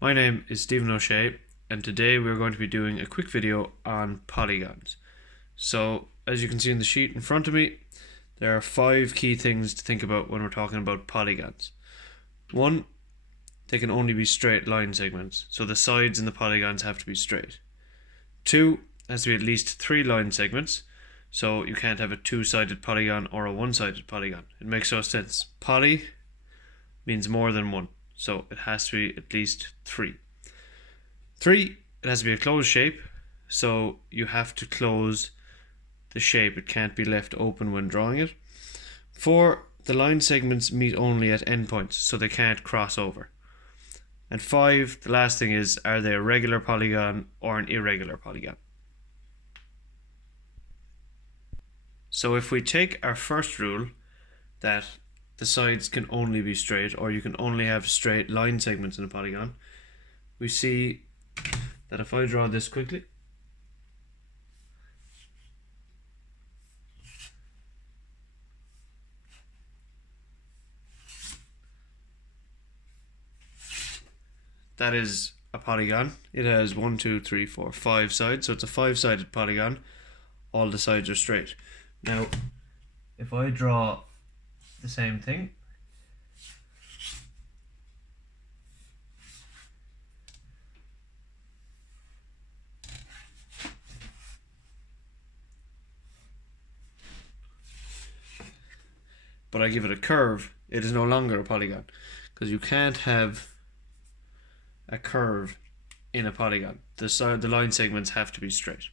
My name is Stephen O'Shea, and today we're going to be doing a quick video on polygons. So, as you can see in the sheet in front of me, there are 5 key things to think about when we're talking about polygons. 1, they can only be straight line segments, so the sides in the polygons have to be straight. 2, it has to be at least 3 line segments, so you can't have a 2-sided polygon or a 1-sided polygon. It makes no sense. Poly means more than 1. So it has to be at least 3. 3, it has to be a closed shape, so you have to close the shape. It can't be left open when drawing it. 4, the line segments meet only at endpoints, so they can't cross over. And 5, the last thing is, are they a regular polygon or an irregular polygon? So if we take our first rule, that the sides can only be straight, or you can only have straight line segments in a polygon, we see that if I draw this quickly, that is a polygon. It has 1, 2, 3, 4, 5 sides, so it's a 5-sided polygon. All the sides are straight. Now, if I draw the same thing, but I give it a curve, it is no longer a polygon, because you can't have a curve in a polygon. The line segments have to be straight.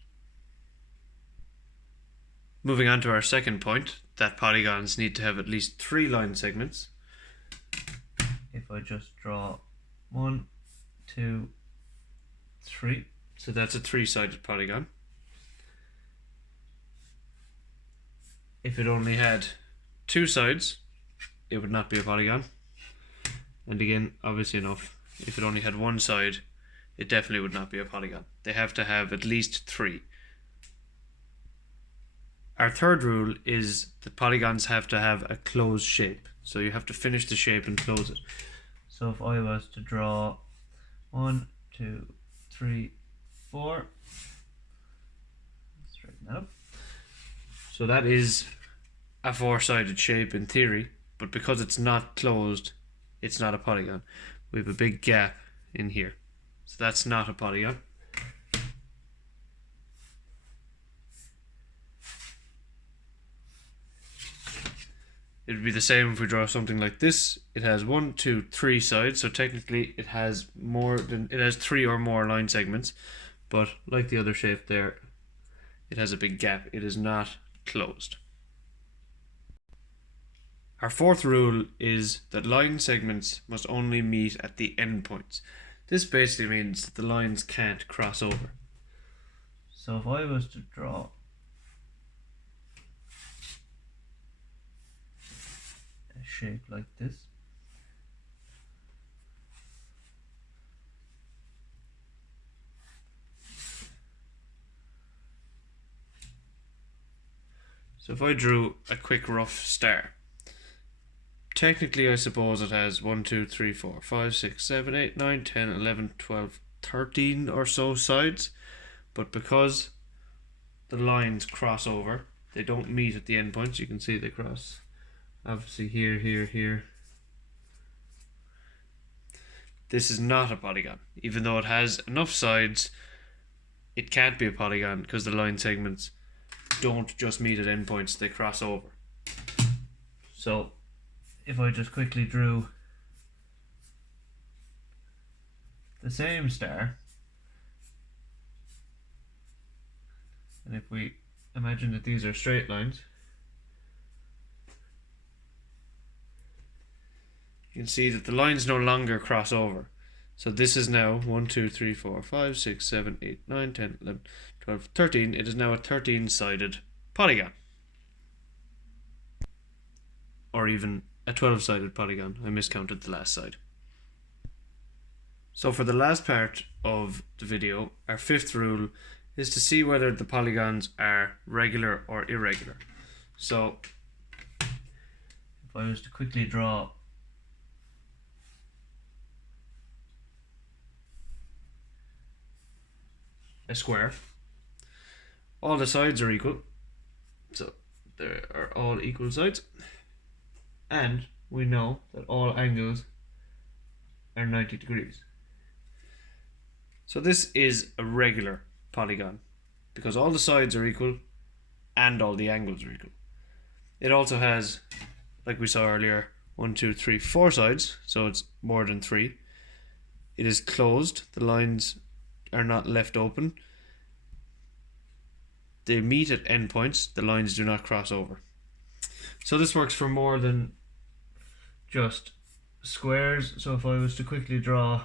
Moving on to our second point, that polygons need to have at least 3 line segments. If I just draw 1, 2, 3, so that's a 3-sided polygon. If it only had 2 sides, it would not be a polygon. And again, obviously enough, if it only had 1 side, it definitely would not be a polygon. They have to have at least 3. Our third rule is that polygons have to have a closed shape. So you have to finish the shape and close it. So if I was to draw 1, 2, 3, 4, straighten that up. So that is a 4-sided shape in theory, but because it's not closed, it's not a polygon. We have a big gap in here, so that's not a polygon. It would be the same if we draw something like this. It has 1, 2, 3 sides, so technically it has 3 or more line segments, but like the other shape there, it has a big gap. It is not closed. Our fourth rule is that line segments must only meet at the endpoints. This basically means that the lines can't cross over. So if I was to draw a shape like this, so if I drew a quick rough star, technically I suppose it has 1, 2, 3, 4, 5, 6, 7, 8, 9, 10, 11, 12, 13 or so sides, but because the lines cross over, they don't meet at the endpoints. You can see they cross obviously here, here, here. This is not a polygon. Even though it has enough sides, it can't be a polygon because the line segments don't just meet at endpoints, they cross over. So if I just quickly drew the same star, and if we imagine that these are straight lines, you can see that the lines no longer cross over. So this is now 1, 2, 3, 4, 5, 6, 7, 8, 9, 10, 11, 12, 13. It is now a 13-sided polygon. Or even a 12-sided polygon. I miscounted the last side. So for the last part of the video, our fifth rule is to see whether the polygons are regular or irregular. So if I was to quickly draw a square. All the sides are equal, so there are all equal sides, and we know that all angles are 90 degrees. So this is a regular polygon because all the sides are equal and all the angles are equal. It also has, like we saw earlier, 1, 2, 3, 4 sides, so it's more than 3. It is closed, the lines are not left open. They meet at endpoints, the lines do not cross over. So this works for more than just squares. So if I was to quickly draw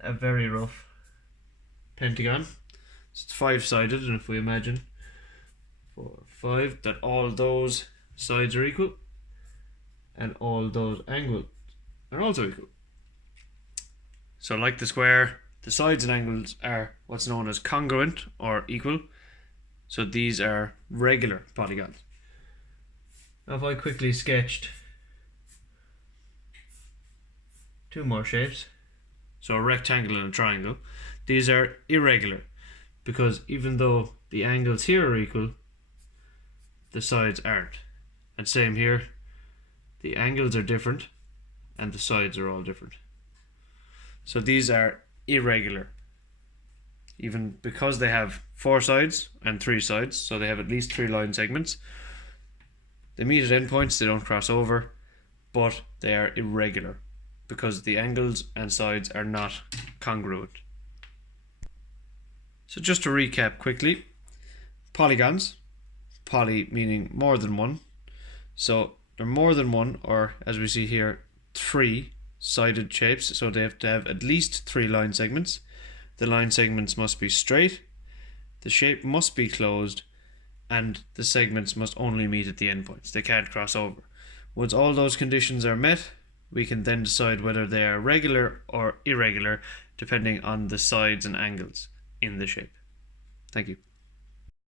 a very rough pentagon, it's 5-sided, and if we imagine 4, 5, that all those sides are equal and all those angles are also equal. So like the square, the sides and angles are what's known as congruent or equal. So these are regular polygons. Now if I quickly sketched 2 more shapes, so a rectangle and a triangle, these are irregular because even though the angles here are equal, the sides aren't. And same here, the angles are different and the sides are all different. So these are irregular, even because they have 4 sides and 3 sides, so they have at least 3 line segments. They meet at endpoints, they don't cross over, but they are irregular because the angles and sides are not congruent. So just to recap quickly, polygons, poly meaning more than one, so they're more than one, or as we see here, 3-sided shapes, so they have to have at least 3 line segments. The line segments must be straight, the shape must be closed, and the segments must only meet at the endpoints. They can't cross over. Once all those conditions are met, we can then decide whether they are regular or irregular depending on the sides and angles in the shape. Thank you.